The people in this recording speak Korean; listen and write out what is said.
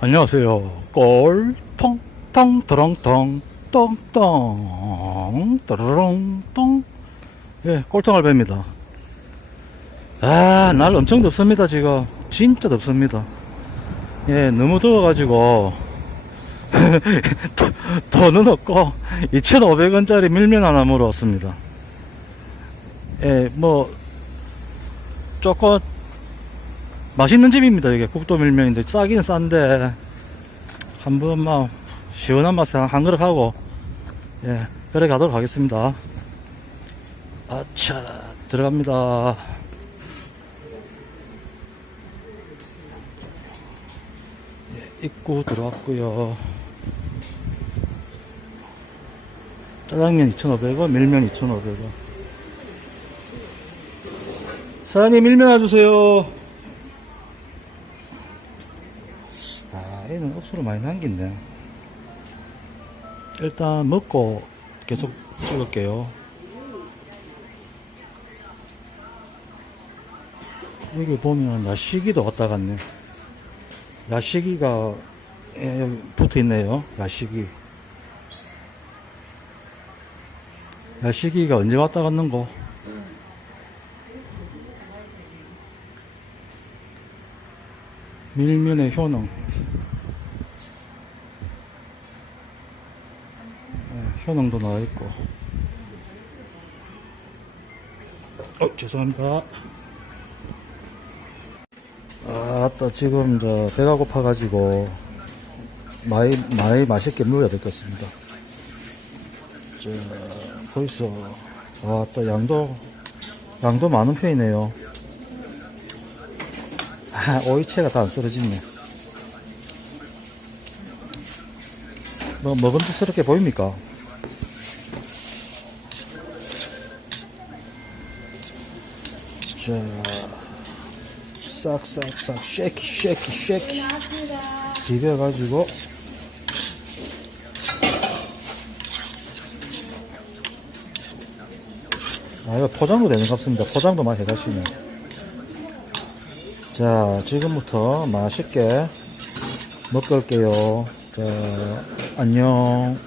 안녕하세요. 꼴통 텅터렁텅 똥똥 떠르렁똥 예, 꼴통 알배입니다. 아, 날 엄청 덥습니다, 지금. 진짜 덥습니다. 예, 너무 더워가지고 더- 더는 없고 2,500원짜리 밀면 하나 물어왔습니다. 예, 뭐 조금 맛있는 집입니다. 이게 국도 밀면인데 싸긴 싼데 한번 막 시원한 맛에 한 그릇 하고 예 그래 가도록 하겠습니다. 아차 들어갑니다. 예, 입구 들어왔고요. 짜장면 2,500원, 밀면 2,500원. 사장님 밀면 놔주세요. 아, 얘는 억수로 많이 남긴네. 일단 먹고 계속 찍을게요. 여기 보면 야시기도 왔다 갔네. 야시기가 예, 붙어 있네요. 야시기. 야시기가 언제 왔다 갔는고? 밀면의 효능. 예, 효능도 나와 있고. 어, 죄송합니다. 아따, 지금 저 배가 고파가지고 많이, 많이 맛있게 먹어야 되겠습니다. 저, 벌써, 아따, 양도, 양도 많은 편이네요. 아, 오이채가 다 안 쓰러지네. 뭐, 먹음직스럽게 보입니까? 자, 싹싹싹, 쉐키, 쉐키, 쉐키. 비벼가지고, 아, 이거 포장도 되는 것 같습니다. 포장도 많이 해가시네. 자, 지금부터 맛있게 먹을게요. 자, 안녕.